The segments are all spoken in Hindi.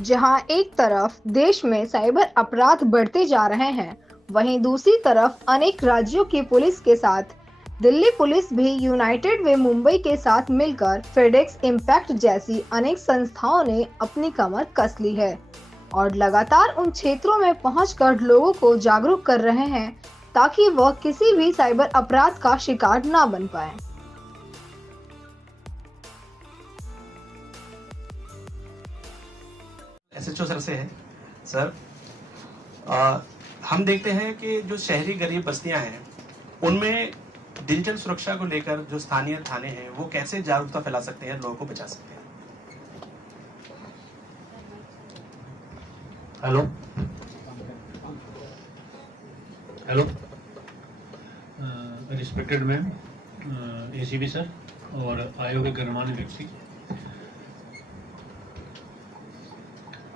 जहां एक तरफ देश में साइबर अपराध बढ़ते जा रहे हैं, वहीं दूसरी तरफ अनेक राज्यों की पुलिस के साथ दिल्ली पुलिस भी यूनाइटेड वे मुंबई के साथ मिलकर फेडेक्स इम्पैक्ट जैसी अनेक संस्थाओं ने अपनी कमर कस ली है और लगातार उन क्षेत्रों में पहुंचकर लोगों को जागरूक कर रहे हैं ताकि वह किसी भी साइबर अपराध का शिकार ना बन पाए। एसएचओ सर से है। सर, हम देखते हैं कि जो शहरी गरीब बस्तियां हैं उनमें डिजिटल सुरक्षा को लेकर जो स्थानीय थाने हैं वो कैसे जागरूकता फैला सकते हैं, लोगों को बचा सकते हैं। Hello hello respected ma'am, ACP sir और आयोग के गणमान्य व्यक्ति,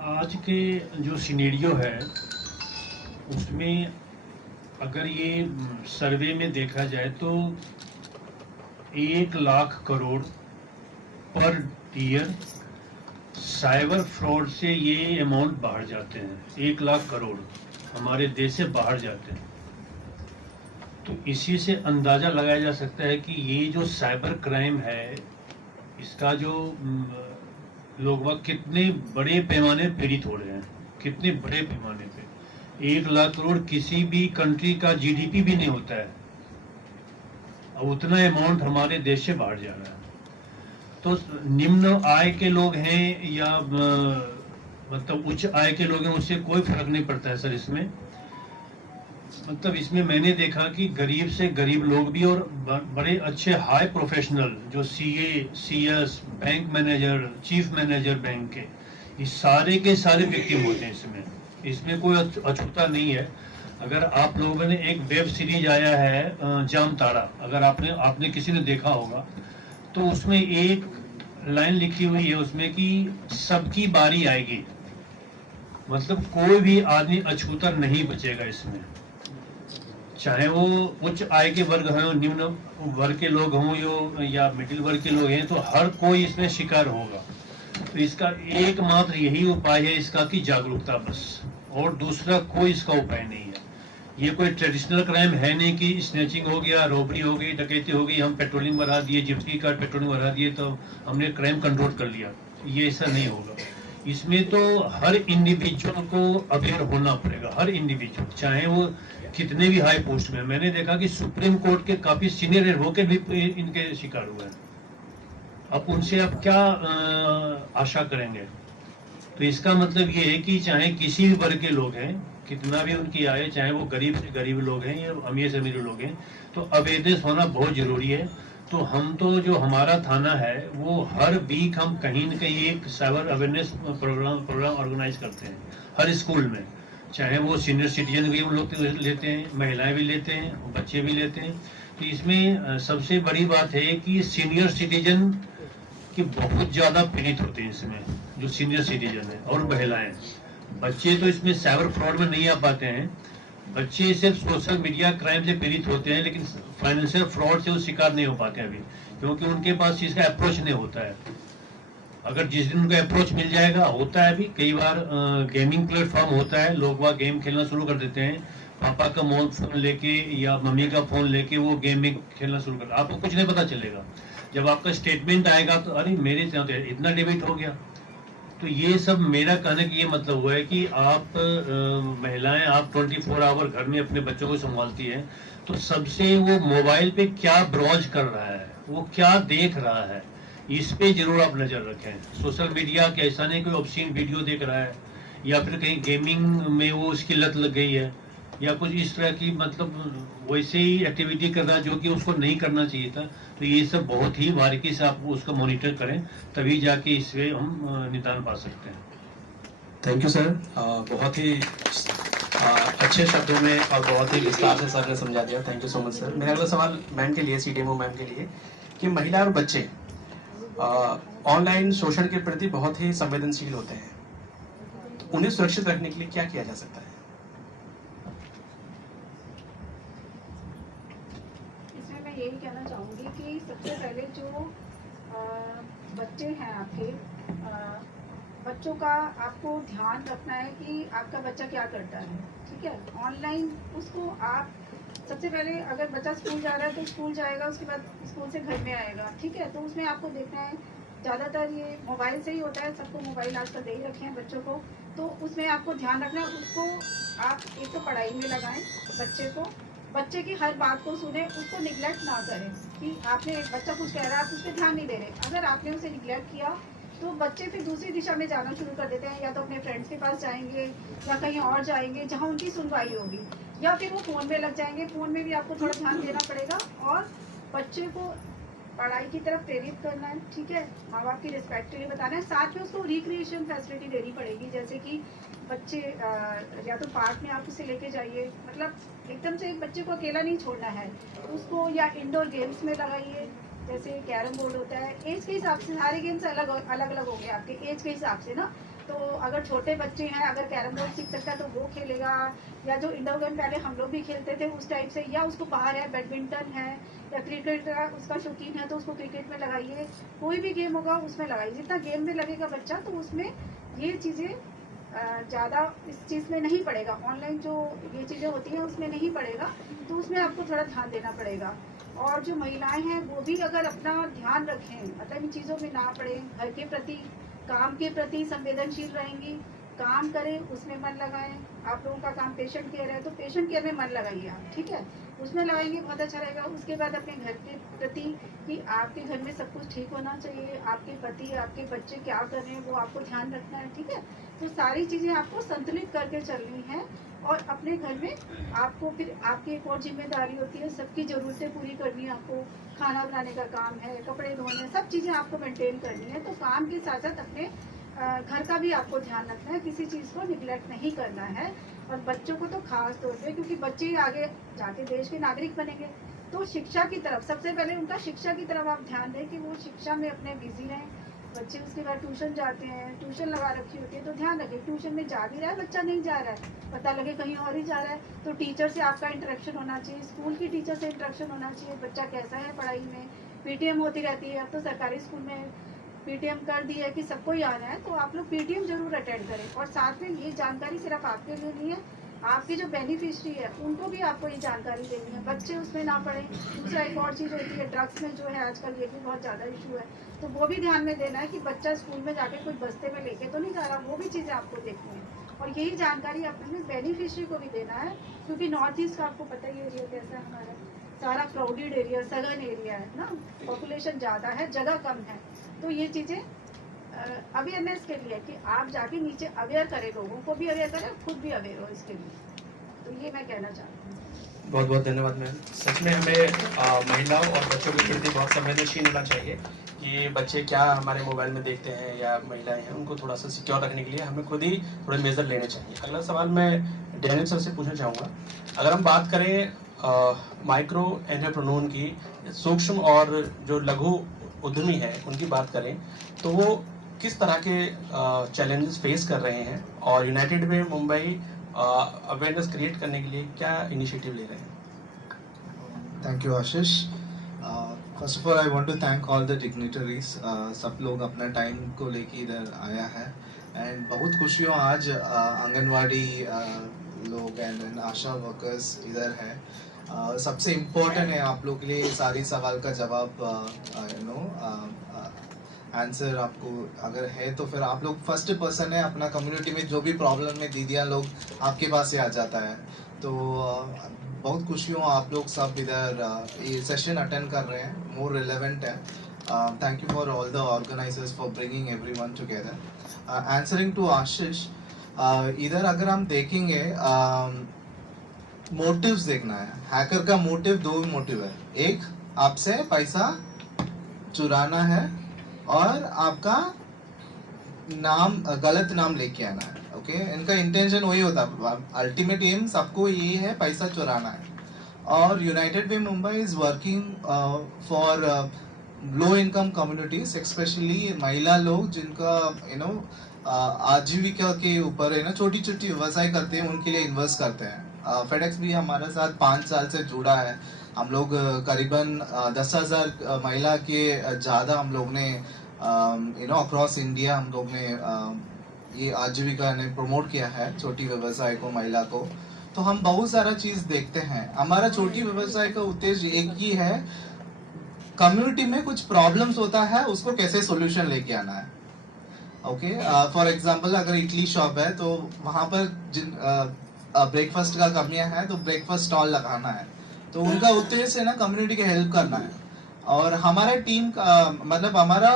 आज के जो सिनेरियो है उसमें अगर ये सर्वे में देखा जाए तो 1 lakh crore per year cyber fraud से ये अमाउंट बाहर जाते हैं। 1 लाख करोड़ हमारे देश से बाहर जाते हैं। तो इसी से अंदाजा लगाया जा सकता है कि ये जो साइबर क्राइम है इसका जो लोग कितने बड़े पैमाने पर पीड़ित हो रहे हैं, कितने बड़े पैमाने पे। 1 लाख करोड़ किसी भी कंट्री का जीडीपी भी नहीं होता है, अब उतना अमाउंट हमारे देश से बाहर जा रहा है। तो निम्न आय के लोग हैं या मतलब उच्च आय के लोग हैं, उससे कोई फर्क नहीं पड़ता है सर। इसमें मतलब इसमें मैंने देखा कि गरीब से गरीब लोग भी और बड़े अच्छे हाई प्रोफेशनल जो CA, CS, bank manager, chief manager bank के, ये सारे के सारे विक्टिम होते हैं इसमें कोई अछूता नहीं है। अगर आप लोगों ने एक वेब सीरीज आया है जामताड़ा, अगर आपने किसी ने देखा होगा तो उसमें एक लाइन लिखी हुई है उसमें कि सबकी बारी आएगी, मतलब कोई भी आदमी अछूता नहीं बचेगा इसमें, चाहे वो उच्च आय के वर्ग हों, निम्न वर्ग के लोग हों या मिडिल वर्ग के लोग हैं, तो हर कोई इसमें शिकार होगा। तो इसका एकमात्र यही उपाय है इसका कि जागरूकता, बस, और दूसरा कोई इसका उपाय नहीं है। ये कोई ट्रेडिशनल क्राइम है नहीं कि स्नैचिंग हो गया, रॉबरी हो गई, डकैती हो गई, हम पेट्रोलिंग बढ़ा दिए, जिप्सी का पेट्रोलिंग बढ़ा दिए तो हमने क्राइम कंट्रोल कर लिया। ये ऐसा नहीं होगा। इसमें तो हर इंडिविजुअल को अवेयर होना पड़ेगा, हर इंडिविजुअल, चाहे वो कितने भी हाई पोस्ट में। मैंने देखा कि सुप्रीम कोर्ट के काफी सीनियर एडवोकेट भी इनके शिकार हुए हैं। अब उनसे आप क्या आशा करेंगे? तो इसका मतलब ये है कि चाहे किसी भी वर्ग के लोग हैं, कितना भी उनकी आय, चाहे वो गरीब से गरीब लोग हैं या अमीर से अमीर लोग हैं, तो अवेयरनेस होना बहुत जरूरी है। तो हम तो जो हमारा थाना है वो हर वीक हम कहीं न कहीं एक साइबर अवेयरनेस प्रोग्राम ऑर्गेनाइज करते हैं हर स्कूल में, चाहे वो सीनियर सिटीजन भी हम लोग लेते हैं, महिलाएं भी लेते हैं, बच्चे भी लेते हैं। तो इसमें सबसे बड़ी बात है कि सीनियर सिटीजन कि बहुत ज्यादा पीड़ित होते हैं इसमें, जो सीनियर सिटीजन है और महिलाएं। बच्चे तो इसमें साइबर फ्रॉड में नहीं आ पाते हैं, बच्चे सिर्फ सोशल मीडिया क्राइम से पीड़ित होते हैं, लेकिन फाइनेंशियल फ्रॉड से वो शिकार नहीं हो पाते अभी, क्योंकि उनके पास इसका अप्रोच नहीं होता है। अगर जिस दिन उनका अप्रोच मिल जाएगा, होता है अभी कई बार गेमिंग प्लेटफॉर्म होता है, लोग वहाँ गेम खेलना शुरू कर देते हैं, पापा का मोबाइल फोन लेके या मम्मी का फोन लेके वो गेम में खेलना शुरू कर, आपको कुछ नहीं पता चलेगा। जब आपका स्टेटमेंट आएगा तो अरे मेरे साथ इतना डेबिट हो गया। तो ये सब मेरा कहने का ये मतलब हुआ है कि आप महिलाएं, आप 24 आवर घर में अपने बच्चों को संभालती हैं, तो सबसे वो मोबाइल पे क्या ब्राउज कर रहा है, वो क्या देख रहा है, इस पे जरूर आप नजर रखें। सोशल मीडिया के ऐसा नहीं कोई ऑब्सीन वीडियो देख रहा है या फिर कहीं गेमिंग में वो उसकी लत लग गई है या कुछ इस तरह की, मतलब वैसे ही एक्टिविटी कर रहा है जो कि उसको नहीं करना चाहिए था। तो ये सब बहुत ही बारीकी से आप उसको मॉनिटर करें, तभी जाके इससे हम निदान पा सकते हैं। थैंक यू सर, बहुत ही अच्छे शब्दों में और बहुत ही विस्तार से सर ने समझा दिया। Thank you so much sir. मेरा अगला सवाल मैम के लिए, सीडीएमओ मैम के लिए, कि महिला और बच्चे ऑनलाइन शोषण के प्रति बहुत ही संवेदनशील होते हैं, तो उन्हें सुरक्षित रखने के लिए क्या किया जा सकता है? इसमें मैं यही कहना चाहूँगी कि सबसे पहले जो बच्चे हैं आपके, बच्चों का आपको ध्यान रखना है कि आपका बच्चा क्या करता है, ठीक है। ऑनलाइन उसको आप सबसे पहले, अगर बच्चा स्कूल जा रहा है तो स्कूल जाएगा, उसके बाद स्कूल से घर में आएगा, ठीक है। तो उसमें आपको देखना है, ज़्यादातर ये मोबाइल से ही होता है, सबको मोबाइल आजकल दे ही रखे हैं बच्चों को। तो उसमें आपको ध्यान रखना है, उसको आप एक तो पढ़ाई में लगाएं बच्चे को, बच्चे की हर बात को सुने, उसको निगलेक्ट ना करें कि आपने बच्चा कुछ कह रहा है आप उस पर ध्यान नहीं दे रहे। अगर आपने उसे निगलेक्ट किया तो बच्चे फिर दूसरी दिशा में जाना शुरू कर देते हैं, या तो अपने फ्रेंड्स के पास जाएंगे या कहीं और जाएंगे जहाँ उनकी सुनवाई होगी, या फिर वो फ़ोन में लग जाएंगे। फ़ोन में भी आपको थोड़ा ध्यान देना पड़ेगा और बच्चे को पढ़ाई की तरफ प्रेरित करना है, ठीक है। माँ बाप की रिस्पेक्ट के लिए बताना है, साथ में उसको रिक्रिएशन फैसिलिटी देनी पड़ेगी, जैसे कि बच्चे या तो पार्क में आप उसे लेके जाइए, मतलब एकदम से बच्चे को अकेला नहीं छोड़ना है उसको, या इंडोर गेम्स में लगाइए, जैसे कैरम बोर्ड होता है। एज के हिसाब से सारे गेम्स अलग अलग होंगे आपके एज के हिसाब से ना। तो अगर छोटे बच्चे हैं, अगर कैरम बोर्ड सीख सकता है तो वो खेलेगा, या जो इंडोर गेम पहले हम लोग भी खेलते थे उस टाइप से, या उसको बाहर है, बैडमिंटन है या क्रिकेट का उसका शौकीन है तो उसको क्रिकेट में लगाइए। कोई भी गेम होगा उसमें लगाइए, जितना गेम में लगेगा बच्चा तो उसमें ये चीज़ें ज़्यादा इस चीज़ में नहीं पड़ेगा। ऑनलाइन जो ये चीज़ें होती हैं उसमें नहीं पड़ेगा, तो उसमें आपको थोड़ा ध्यान देना पड़ेगा। और जो महिलाएं हैं वो भी अगर अपना ध्यान रखें, मतलब इन चीज़ों में ना पड़े, घर के प्रति, काम के प्रति संवेदनशील रहेंगी, काम करें, उसमें मन लगाएं। आप लोगों का काम पेशेंट केयर है तो पेशेंट केयर में मन लगाइए आप, ठीक है, उसमें लगाएंगे बहुत अच्छा रहेगा। उसके बाद अपने घर के प्रति कि आपके घर में सब कुछ ठीक होना चाहिए, आपके पति आपके बच्चे क्या कर रहे हैं वो आपको ध्यान रखना है, ठीक है। तो सारी चीज़ें आपको संतुलित करके चलनी है। और अपने घर में आपको फिर आपकी एक और जिम्मेदारी होती है, सबकी ज़रूरतें पूरी करनी है आपको, खाना बनाने का काम है, कपड़े धोने, सब चीज़ें आपको मेंटेन करनी है। तो काम के साथ साथ अपने घर का भी आपको ध्यान रखना है, किसी चीज़ को निगलेक्ट नहीं करना है। और बच्चों को तो खास तौर पे, क्योंकि बच्चे ही आगे जाके देश के नागरिक बनेंगे, तो शिक्षा की तरफ सबसे पहले उनका शिक्षा की तरफ आप ध्यान दें कि वो शिक्षा में अपने बिजी रहें। बच्चे उसके बाद ट्यूशन जाते हैं, ट्यूशन लगा रखी होती है तो ध्यान रखें ट्यूशन में जा भी रहा है बच्चा, नहीं जा रहा है, पता लगे कहीं और ही जा रहा है, तो टीचर से आपका इंटरेक्शन होना चाहिए, स्कूल की टीचर से इंटरेक्शन होना चाहिए, बच्चा कैसा है पढ़ाई में। पीटीएम होती रहती है, अब तो सरकारी स्कूल में पीटीएम कर दी है कि सबको ही आना है, तो आप लोग पीटीएम जरूर अटेंड करें। और साथ में ये जानकारी सिर्फ आपके लिए नहीं है, आपके जो बेनिफिशरी है उनको भी आपको ये जानकारी देनी है, बच्चे उसमें ना पड़ें। दूसरा एक और चीज़ होती है, ड्रग्स में जो है आजकल ये भी बहुत ज़्यादा इशू है, तो वो भी ध्यान में देना है कि बच्चा स्कूल में जाके कोई बस्ते में लेके तो नहीं जा रहा, वो भी चीज़ें आपको देखनी है। और यही जानकारी अपने बेनिफिशरी को भी देना है, क्योंकि नॉर्थ ईस्ट का आपको पता ही एरिया कैसा है, हमारा सारा क्राउडेड एरिया, सघन एरिया है ना, पॉपुलेशन ज़्यादा है, जगह कम है। तो ये चीज़ें अवेयरनेस के लिए कि आप जाके नीचे अवेयर करें, लोगों को भी अवेयर करें, खुद भी अवेयर हो इसके लिए। तो ये मैं कहना चाहती हूँ। बहुत बहुत धन्यवाद मैम। सच में हमें महिलाओं और बच्चों के प्रति बहुत संवेदनशील होना चाहिए कि बच्चे क्या हमारे मोबाइल में देखते हैं या महिलाएं हैं, उनको थोड़ा सा सिक्योर रखने के लिए हमें खुद ही थोड़े मेजर लेने चाहिए। अगला सवाल मैं डैनियल सर से पूछना चाहूँगा, अगर हम बात करें माइक्रो एंटरप्रेन्योर की, सूक्ष्म और जो लघु उद्यमी है उनकी बात करें, तो वो किस तरह के चैलेंजेस फेस कर रहे हैं और United Way Mumbai awareness create करने के लिए क्या इनिशिएटिव ले रहे हैं? Thank you Ashish. First of all I want to thank all the dignitaries, सब लोग अपना टाइम को लेके इधर आया है एंड बहुत खुशी हो आज आंगनवाड़ी लोग एंड आशा वर्कर्स इधर है। सबसे इम्पोर्टेंट है आप लोग के लिए सारी सवाल का जवाब आंसर आपको अगर है तो फिर आप लोग फर्स्ट पर्सन है अपना कम्युनिटी में जो भी प्रॉब्लम में दीदियाँ लोग आपके पास से आ जाता है। तो बहुत खुशी हूँ आप लोग सब इधर ये सेशन अटेंड कर रहे हैं, मोर रिलेवेंट है। Thank you for all the organisers for bringing everyone together. Answering to Ashish, इधर अगर हम देखेंगे मोटिव्स देखना है। हैकर का मोटिव, दो मोटिव है, एक आपसे पैसा चुराना है और आपका नाम गलत नाम लेके आना है। ओके, इनका इंटेंशन वही होता है, अल्टीमेट एम सबको ये है पैसा चुराना है। और United Way Mumbai is working for low income communities, specially महिला लोग जिनका आजीविका के ऊपर छोटी छोटी व्यवसाय करते हैं, उनके लिए इन्वेस्ट करते हैं। फेडेक्स भी हमारे साथ 5 साल से जुड़ा है। हम लोग करीबन 10,000 महिला के ज़्यादा हम लोग ने अक्रॉस इंडिया हम लोग ने ये आजीविका ने प्रमोट किया है छोटी व्यवसाय को, महिला को, तो हम बहुत सारा चीज देखते हैं। हमारा छोटी व्यवसाय का उद्देश्य एक ही है, कम्युनिटी में कुछ प्रॉब्लम्स होता है उसको कैसे सॉल्यूशन लेके आना है। ओके, फॉर एग्जांपल अगर इडली शॉप है तो वहां पर जिन ब्रेकफास्ट का कमियां है तो ब्रेकफास्ट स्टॉल लगाना है, तो उनका उद्देश्य है ना कम्युनिटी के हेल्प करना है। और हमारा टीम का मतलब हमारा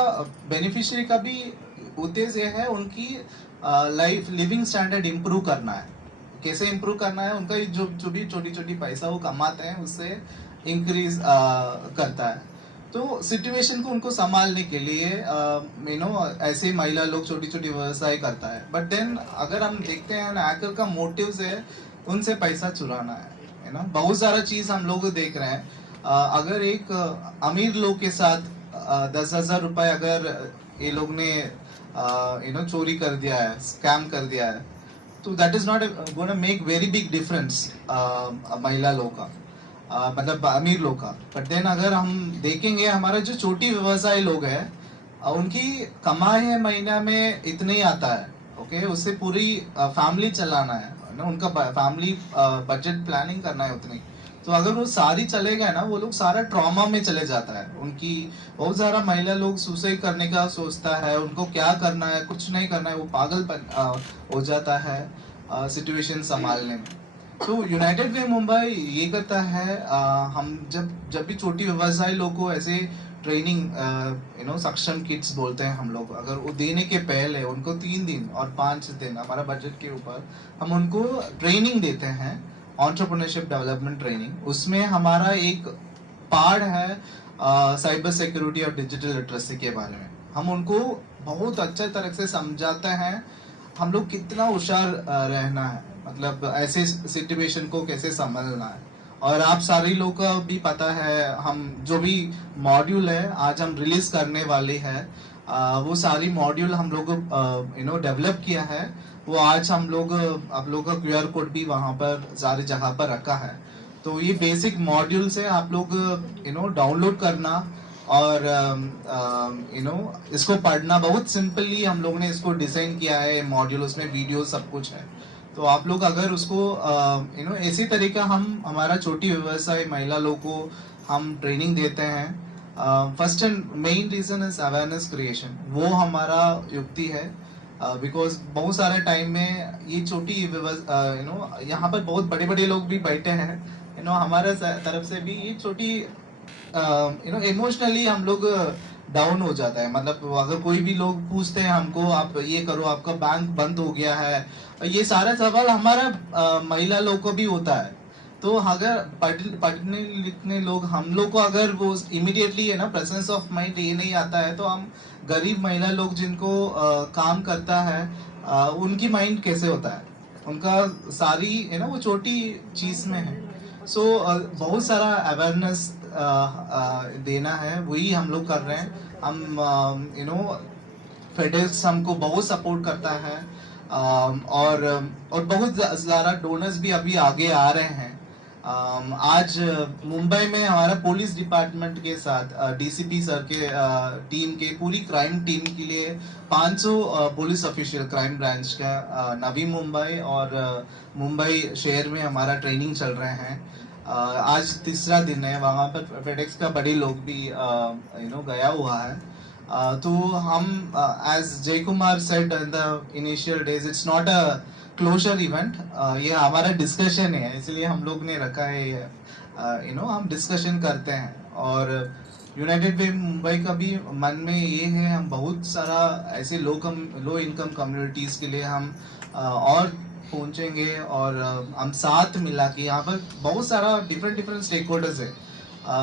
बेनिफिशियरी का भी उद्देश्य है उनकी लाइफ लिविंग स्टैंडर्ड इम्प्रूव करना है। कैसे इम्प्रूव करना है, उनका जो भी छोटी छोटी पैसा वो कमाते हैं उससे इंक्रीज करता है। तो सिचुएशन को उनको संभालने के लिए ऐसे महिला लोग छोटी छोटी व्यवसाय करता है। बट देन अगर हम देखते हैं ना, हैकर का मोटिव से उनसे पैसा चुराना है ना। बहुत सारा चीज हम लोग देख रहे हैं। अगर एक अमीर लोग के साथ 10,000 रुपए अगर ये लोग ने चोरी कर दिया है, स्कैम कर दिया है, तो that is not gonna make very big difference महिला लोग का, मतलब अमीर लोग का। बट देन अगर हम देखेंगे हमारा जो छोटी व्यवसाय लोग हैं, उनकी कमाई है महीना में इतने ही आता है। ओके, उससे पूरी फैमिली चलाना है ना, उनका फैमिली बजट प्लानिंग करना है उतनी। तो अगर वो सारी चले गए ना, वो लोग सारा ट्रॉमा में चले जाता है। उनकी बहुत सारा महिला लोग सुसाइड करने का सोचता है, उनको क्या करना है, कुछ नहीं करना है, वो पागल हो जाता है सिचुएशन संभालने में। तो यूनाइटेड वे मुंबई ये करता है, हम जब भी छोटी व्यवसाय लोग को ऐसे ट्रेनिंग सक्षम किट्स बोलते हैं हम लोग, अगर वो देने के पहले उनको 3 दिन और 5 दिन हमारा बजट के ऊपर हम उनको ट्रेनिंग देते हैं, एंटरप्रेन्योरशिप डेवलपमेंट ट्रेनिंग। उसमें हमारा एक पार्ट है साइबर सिक्योरिटी और डिजिटल लिटरेसी के बारे में। हम उनको बहुत अच्छे तरह से समझाते हैं हम लोग कितना होशियार रहना है, मतलब ऐसे सिचुएशन को कैसे संभालना है। और आप सारे लोग को भी पता है, हम जो भी मॉड्यूल है आज हम रिलीज करने वाले हैं, वो सारी मॉड्यूल हम लोग डेवलप किया है। वो आज हम लोग आप लोग का QR कोड भी वहां पर सारी जगह पर रखा है। तो ये बेसिक मॉड्यूल से आप लोग डाउनलोड करना और इसको पढ़ना बहुत सिंपली हम लोग ने इसको डिजाइन किया है मॉड्यूल, उसमें वीडियो सब कुछ है। तो आप लोग अगर उसको इसी तरीका हम हमारा छोटी व्यवसाय महिला लोग को हम ट्रेनिंग देते हैं। First and main reason is awareness creation, वो हमारा युक्ति है। बिकॉज बहुत सारे टाइम में ये छोटी यहाँ पर बहुत बड़े बड़े लोग भी बैठे हैं, हमारे तरफ से भी ये छोटी इमोशनली हम लोग डाउन हो जाता है। मतलब अगर कोई भी लोग पूछते हैं हमको, आप ये करो, आपका बैंक बंद हो गया है, ये सारा सवाल हमारा महिला लोग को भी होता है। तो अगर पढ़ने लिखने लोग हम लोग को अगर वो इमीडिएटली है ना प्रेजेंस ऑफ माइंड ये नहीं आता है, तो हम गरीब महिला लोग जिनको काम करता है उनकी माइंड कैसे होता है, उनका सारी है ना वो छोटी चीज में है। सो बहुत सारा अवेयरनेस देना है, वही हम लोग कर रहे हैं। हम फेडेक्स हमको बहुत सपोर्ट करता है, और बहुत सारा डोनर्स भी अभी आगे आ रहे हैं। आज मुंबई में हमारा पुलिस डिपार्टमेंट के साथ DCP सर के टीम के पूरी क्राइम टीम के लिए 500 पुलिस ऑफिशियल क्राइम ब्रांच का नवी मुंबई और मुंबई शहर में हमारा ट्रेनिंग चल रहे हैं। आज तीसरा दिन है, वहाँ पर फेडेक्स का बड़े लोग भी गया हुआ है। तो हम as Jay Kumar said in the initial days, it's not a closure event, ये हमारा डिस्कशन है, इसलिए हम लोग ने रखा है। हम डिस्कशन करते हैं। और यूनाइटेड वे मुंबई का भी मन में ये है, हम बहुत सारा ऐसे लो इनकम कम्युनिटीज के लिए हम और पहुंचेंगे, और हम साथ मिला के यहाँ पर बहुत सारा डिफरेंट स्टेक होल्डर्स है।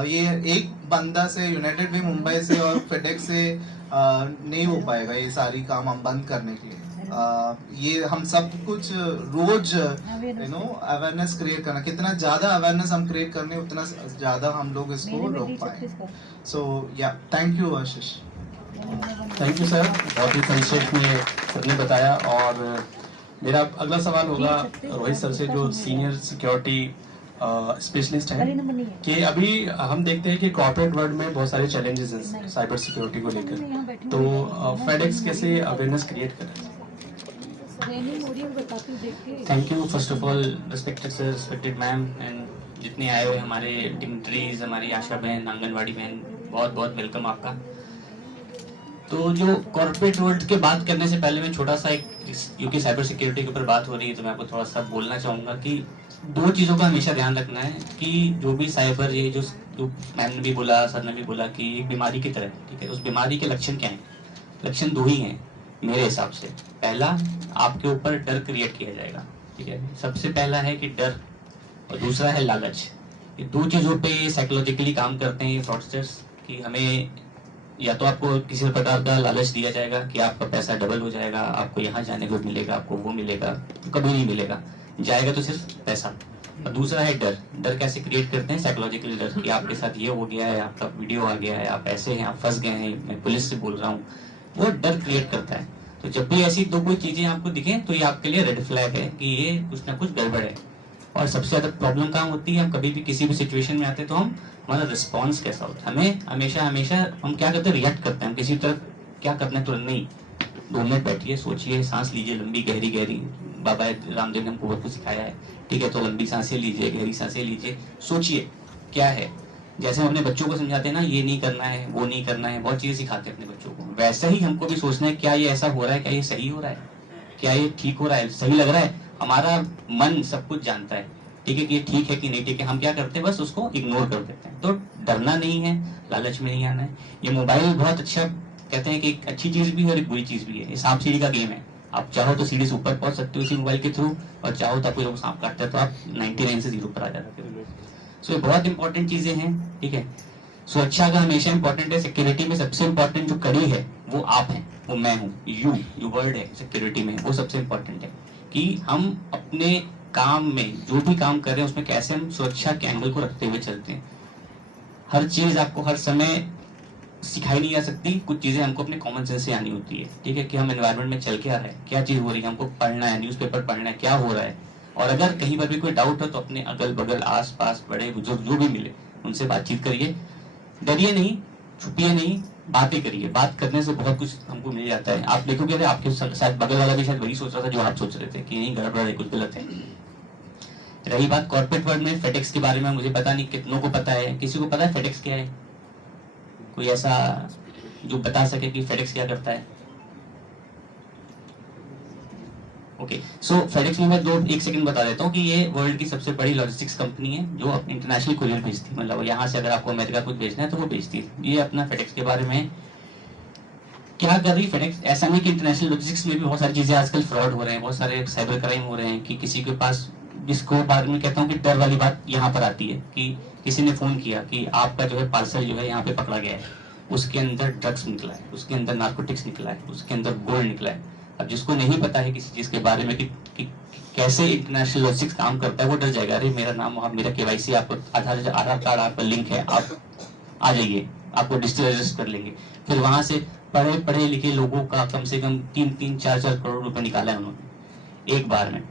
ये एक बंदा से, यूनाइटेड वे मुंबई से और फेडेक्स से नहीं हो पाएगा ये सारी काम हम बंद करने के लिए। ये हम सब कुछ रोज अवेयरनेस क्रिएट करना, कितना ज्यादा अवेयरनेस हम क्रिएट करने उतना ज्यादा हम लोग इसको रोक पाए। सो या thank you Ashish. Thank you sir, बहुत ही संक्षेप में सर ने बताया। और मेरा अगला सवाल होगा रोहित सर से, जो सीनियर सिक्योरिटी स्पेशलिस्ट हैं, कि अभी हम देखते हैं कि कॉर्पोरेट वर्ल्ड में बहुत सारे चैलेंजेस हैं साइबर सिक्योरिटी को लेकर, तो फेडेक्स कैसे अवेयरनेस क्रिएट करें? ट्रेनिंग हो रही है बताती हूँ, देखिए। Thank you first of all respected sir, respected ma'am and जितने आए हुए हमारे डिग्निटरीज, हमारी आशा बहन, आंगनवाड़ी बहन, बहुत बहुत वेलकम आपका। तो जो कॉर्पोरेट वर्ल्ड के बात करने से पहले मैं छोटा सा एक, क्योंकि साइबर सिक्योरिटी के ऊपर बात हो रही है तो मैं आपको थोड़ा सा बोलना चाहूँगा कि दो चीज़ों का हमेशा ध्यान रखना है कि जो भी साइबर, ये जो मैम ने भी बोला, सर ने भी बोला कि एक बीमारी की तरह, ठीक है, उस बीमारी के लक्षण क्या हैं? लक्षण दो ही हैं मेरे हिसाब से। पहला, आपके ऊपर डर क्रिएट किया जाएगा, ठीक है, सबसे पहला है कि डर, और दूसरा है लालच। ये दो चीज़ों पे साइकोलॉजिकली काम करते हैं ये फ्रॉडस्टर्स कि हमें या तो आपको किसी प्रकार का लालच दिया जाएगा कि आपका पैसा डबल हो जाएगा, आपको यहाँ जाने को मिलेगा, आपको वो मिलेगा, तो कभी नहीं मिलेगा, जाएगा तो सिर्फ पैसा। और दूसरा है डर। डर कैसे क्रिएट करते हैं? साइकोलॉजिकली डर कि आपके साथ ये हो गया है, आपका वीडियो आ गया है, आप ऐसे हैं, आप फंस गए हैं, मैं पुलिस से बोल रहा हूँ, वो डर क्रिएट करता है। तो जब भी ऐसी दो कोई चीजें आपको दिखें तो ये आपके लिए रेड फ्लैग है कि ये कुछ ना कुछ गड़बड़ है। और सबसे ज्यादा प्रॉब्लम कहाँ होती है? हम कभी भी किसी भी सिचुएशन में आते हैं तो हमारा रिस्पॉन्स कैसा होता है? हमें हमेशा हम क्या करते हैं? रिएक्ट करते हैं। हम किसी तरफ क्या करना है तुरंत नहीं, 2 मिनट बैठिए, सोचिए, सांस लीजिए लंबी गहरी गहरी। बाबा रामदेव ने हमको बहुत कुछ सिखाया है, ठीक है, तो लंबी सांसें लीजिए, गहरी सांसें लीजिए, सोचिए क्या है। जैसे हम अपने बच्चों को समझाते हैं ना, ये नहीं करना है, वो नहीं करना है, बहुत चीजें सिखाते हैं अपने बच्चों को, वैसा ही हमको भी सोचना है, क्या ये ऐसा हो रहा है, क्या ये सही हो रहा है, क्या ये ठीक हो रहा है, सही लग रहा है। हमारा मन सब कुछ जानता है, ठीक है, कि ये ठीक है कि नहीं ठीक है। हम क्या करते हैं? बस उसको इग्नोर कर देते हैं। तो डरना नहीं है, लालच में नहीं आना है। ये मोबाइल बहुत अच्छा, कहते हैं कि एक अच्छी चीज भी है और एक बुरी चीज भी है। ये सांप सीढ़ी का गेम है। आप चाहो तो सीढ़ी से ऊपर पहुंच सकते हो इसी मोबाइल के थ्रू, और चाहो तो आपको जब सांप काटता है तो आप 99 से 0 पर आ जाते हो। सो ये बहुत इंपॉर्टेंट चीजें हैं, ठीक है। सुरक्षा का हमेशा इंपॉर्टेंट है। सिक्योरिटी में सबसे इंपॉर्टेंट जो कड़ी है वो आप हैं, वो मैं हूँ, यू वर्ड है सिक्योरिटी में, वो सबसे इंपॉर्टेंट है कि हम अपने काम में जो भी काम कर रहे हैं उसमें कैसे हम सुरक्षा के एंगल को रखते हुए चलते हैं। हर चीज आपको हर समय सिखाई नहीं जा सकती, कुछ चीजें हमको अपने कॉमन सेंस से आनी होती है, ठीक है, कि हम एनवायरनमेंट में चल के आ रहे हैं, क्या चीज हो रही है, हमको पढ़ना है, न्यूज़पेपर पढ़ना है, क्या हो रहा है। और अगर कहीं पर भी कोई डाउट हो तो अपने अगल बगल आस पास बड़े बुजुर्ग जो भी मिले उनसे बातचीत करिए, डरिए नहीं, छुपिए नहीं, बातें करिए। बात करने से बहुत कुछ हमको मिल जाता है। आप देखोगे आपके शायद बगल वाला भी शायद वही सोच रहा था जो आप सोच रहे थे कि नहीं, गड़बड़ है, कुछ गलत है। रही बात कॉर्पोरेट वर्ल्ड में फेडेक्स के बारे में, मुझे पता नहीं कितनों को पता है, किसी को पता है फेडेक्स क्या है? कोई ऐसा जो बता सके कि फेडेक्स क्या करता है? ओके, सो फेडेक्स में मैं 1 सेकंड बता देता हूँ कि ये वर्ल्ड की सबसे बड़ी लॉजिस्टिक्स कंपनी है जो इंटरनेशनल कुरियर भेजती है। मतलब यहाँ से अगर आपको अमेरिका कुछ भेजना है तो वो भेजती है। ये अपना फेडेक्स के बारे में क्या कर रही फेडेक्स, ऐसा नहीं कि इंटरनेशनल लॉजिस्टिक्स में भी बहुत सारी चीजें आजकल फ्रॉड हो रहे हैं, बहुत सारे साइबर क्राइम हो रहे हैं कि किसी के पास, जिसको बारे में कहता हूँ कि डर वाली बात यहाँ पर आती है कि किसी ने फोन किया कि आपका जो है पार्सल जो है यहाँ पे पकड़ा गया है, उसके अंदर ड्रग्स निकला है, उसके अंदर नार्कोटिक्स निकला है, उसके अंदर गोल्ड निकला है। अब जिसको नहीं पता है किसी चीज के बारे में कि कैसे इंटरनेशनल लॉजिस्टिक्स काम करता है, वो डर जाएगा, अरे मेरा नाम वहाँ, मेरा KYC, आपको आधार कार्ड आप पर लिंक है, आप आ जाइए, आपको डिजिटल रजिस्टर कर लेंगे। फिर वहां से पढ़े लिखे लोगों का कम से कम 3-3, 4-4 करोड़ रुपए निकाला है उन्होंने एक बार में।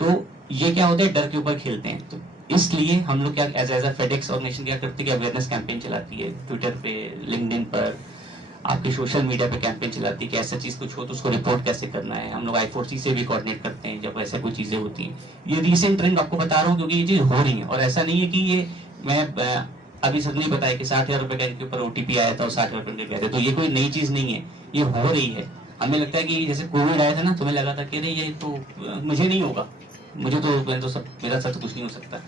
तो ये क्या होता है? डर के ऊपर खेलते हैं। तो इसलिए हम लोग क्या एज अ फेडेक्स ऑर्गेनाइजेशन क्या करते हैं कि अवेयरनेस कैंपेन चलाती है, ट्विटर पे, लिंक्डइन पर, आपके सोशल मीडिया पे कैंपेन चलाती है कि ऐसा चीज कुछ हो तो उसको रिपोर्ट कैसे करना है। हम लोग I4C से भी कोऑर्डिनेट करते हैं जब ऐसा कोई चीजें होती हैं। ये रीसेंट ट्रेंड आपको बता रहा हूँ क्योंकि ये चीज हो रही है, और ऐसा नहीं है कि ये मैं अभी सर ने बताया कि 60,000 रुपए का इनके ऊपर OTP आया था और 60,000 रुपए गए थे, तो ये कोई नई चीज नहीं है, ये हो रही है। हमें लगता है कि जैसे कोविड आया था ना, तुम्हें लगा था कि अरे ये तो मुझे नहीं होगा, मुझे तो सब, मेरा साथ तो कुछ नहीं हो सकता,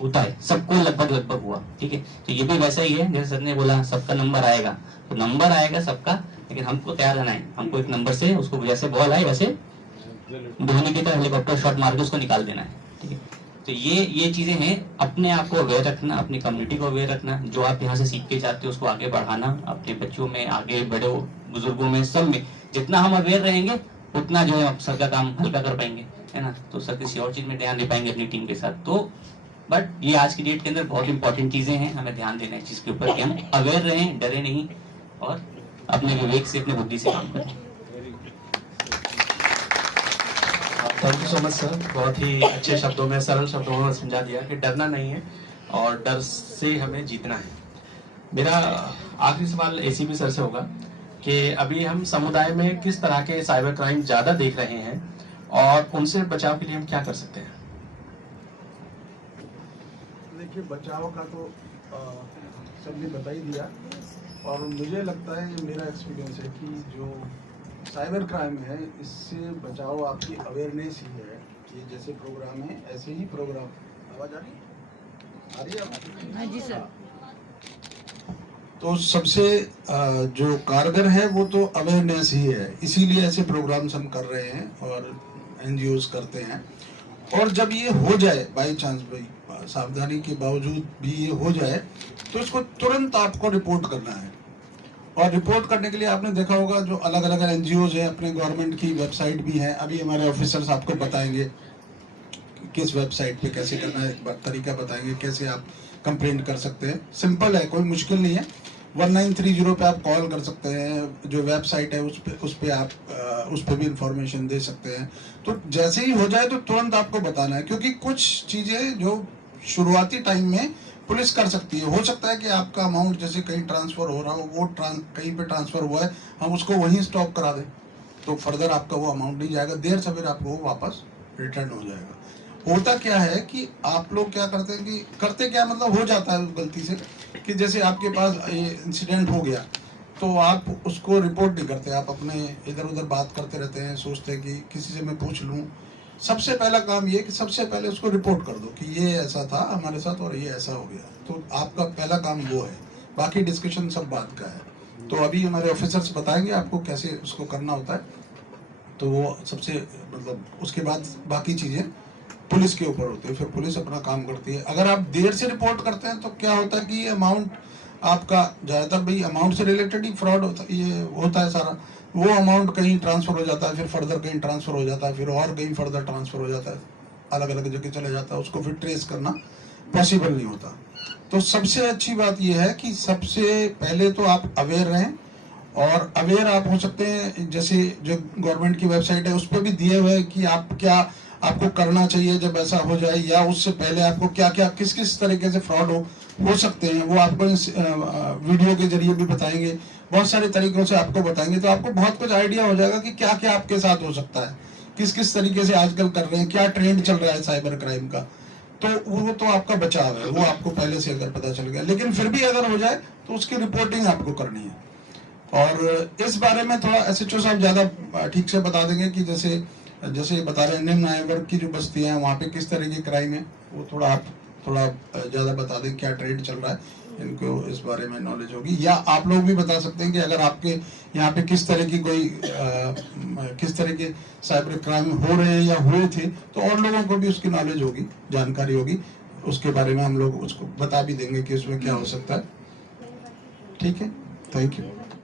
होता है, सबको लगभग हुआ, ठीक है। तो ये भी वैसा ही है, जैसे सर ने बोला सबका नंबर आएगा, तो नंबर आएगा सबका, लेकिन हमको तैयार रहना है। हमको एक नंबर से उसको जैसे बॉल आए वैसे धोनी की तरह हेलीकॉप्टर शॉट मार के उसको निकाल देना है, ठीक है। तो ये चीजें हैं, अपने आप को अवेयर रखना, अपनी कम्युनिटी को अवेयर रखना, जो आप यहाँ से सीख के जाते हो उसको आगे बढ़ाना, अपने बच्चों में, आगे बड़े बुजुर्गों में, सब में। जितना हम अवेयर रहेंगे उतना जो है सर का काम हल्का कर पाएंगे, है ना। तो सर किसी और चीज में ध्यान दे पाएंगे अपनी टीम के साथ। तो बट ये आज की डेट के अंदर बहुत इंपॉर्टेंट चीजें हैं, हमें ध्यान देना है चीज के ऊपर कि हम अवेयर रहें, डरे नहीं, और अपने विवेक से, अपने बुद्धि से काम करें। Thank you so much sir, बहुत ही अच्छे शब्दों में, सरल शब्दों में समझा दिया कि डरना नहीं है और डर से हमें जीतना है। मेरा आखिरी सवाल ACP सर से होगा कि अभी हम समुदाय में किस तरह के साइबर क्राइम ज्यादा देख रहे हैं और उनसे बचाव के लिए हम क्या कर सकते हैं? देखिए, बचाव का तो सबने बता ही दिया, और मुझे लगता है, ये मेरा एक्सपीरियंस है कि जो साइबर क्राइम है इससे बचाव आपकी अवेयरनेस ही है। ये जैसे प्रोग्राम है ऐसे ही प्रोग्राम। आवाज़ आ रही है? हाँ जी सर। तो सबसे जो कारगर है वो तो अवेयरनेस ही है, इसीलिए ऐसे प्रोग्राम्स हम कर रहे हैं और एनजीओज करते हैं। और जब ये हो जाए बाई चांस, भाई सावधानी के बावजूद भी ये हो जाए, तो इसको तुरंत आपको रिपोर्ट करना है। और रिपोर्ट करने के लिए आपने देखा होगा जो अलग अलग एनजीओज हैं, अपने गवर्नमेंट की वेबसाइट भी है। अभी हमारे ऑफिसर्स आपको बताएंगे किस वेबसाइट पे कैसे करना है, एक तरीका बताएंगे कैसे आप कंप्लेंट कर सकते हैं। सिंपल है, कोई मुश्किल नहीं है। 1930 पे आप कॉल कर सकते हैं, जो वेबसाइट है उस पे आप उस पे भी इंफॉर्मेशन दे सकते हैं। तो जैसे ही हो जाए तो तुरंत आपको बताना है, क्योंकि कुछ चीज़ें जो शुरुआती टाइम में पुलिस कर सकती है। हो सकता है कि आपका अमाउंट जैसे कहीं ट्रांसफ़र हो रहा हो, वो कहीं पे ट्रांसफ़र हुआ है, हम उसको वहीं स्टॉप करा दें, तो फर्दर आपका वो अमाउंट नहीं जाएगा, देर सवेर आपको वो वापस रिटर्न हो जाएगा। होता क्या है कि आप लोग क्या करते हैं कि करते क्या, मतलब हो जाता है गलती से कि जैसे आपके पास ये इंसिडेंट हो गया तो आप उसको रिपोर्ट नहीं करते, आप अपने इधर उधर बात करते रहते हैं, सोचते हैं कि किसी से मैं पूछ लूँ। सबसे पहला काम ये कि सबसे पहले उसको रिपोर्ट कर दो कि ये ऐसा था हमारे साथ और ये ऐसा हो गया। तो आपका पहला काम वो है, बाकी डिस्कशन सब बात का है। तो अभी हमारे ऑफिसर्स बताएंगे आपको कैसे उसको करना होता है। तो वो सबसे मतलब उसके बाद बाकी चीज़ें पुलिस के ऊपर होती है, फिर पुलिस अपना काम करती है। अगर आप देर से रिपोर्ट करते हैं तो क्या होता है कि ये अमाउंट आपका ज़्यादातर भाई अमाउंट से रिलेटेड ही फ्रॉड होता है सारा। वो अमाउंट कहीं ट्रांसफ़र हो जाता है, फिर फर्दर कहीं ट्रांसफ़र हो जाता है, फिर और कहीं फर्दर ट्रांसफ़र हो जाता है, अलग अलग जगह चले जाता है, उसको फिर ट्रेस करना पॉसिबल नहीं होता। तो सबसे अच्छी बात यह है कि सबसे पहले तो आप अवेयर रहें, और अवेयर आप हो सकते हैं जैसे जो गवर्नमेंट की वेबसाइट है उस पर भी दिए हुए हैं कि आप क्या आपको करना चाहिए जब ऐसा हो जाए, या उससे पहले आपको क्या क्या किस किस तरीके से फ्रॉड हो सकते हैं, वो आपको इस वीडियो के जरिए भी बताएंगे, बहुत सारे तरीकों से आपको बताएंगे। तो आपको बहुत कुछ आइडिया हो जाएगा कि क्या क्या आपके साथ हो सकता है, किस किस तरीके से आजकल कर रहे हैं, क्या ट्रेंड चल रहा है साइबर क्राइम का। तो वो तो आपका बचाव है, वो आपको पहले से अगर पता चल गया। लेकिन फिर भी अगर हो जाए तो उसकी रिपोर्टिंग आपको करनी है। और इस बारे में थोड़ा एसएचओ साहब ज़्यादा ठीक से बता देंगे कि जैसे बता रहे हैं निम्न आय वर्ग की जो बस्तियां हैं वहाँ पे किस तरह की क्राइम है, वो थोड़ा ज़्यादा बता दें क्या ट्रेंड चल रहा है, इनको इस बारे में नॉलेज होगी। या आप लोग भी बता सकते हैं कि अगर आपके यहाँ पे किस तरह की किस तरह के साइबर क्राइम हो रहे हैं या हुए थे, तो और लोगों को भी उसकी नॉलेज होगी, जानकारी होगी, उसके बारे में हम लोग उसको बता भी देंगे कि उसमें क्या हो सकता है। ठीक है, थैंक यू।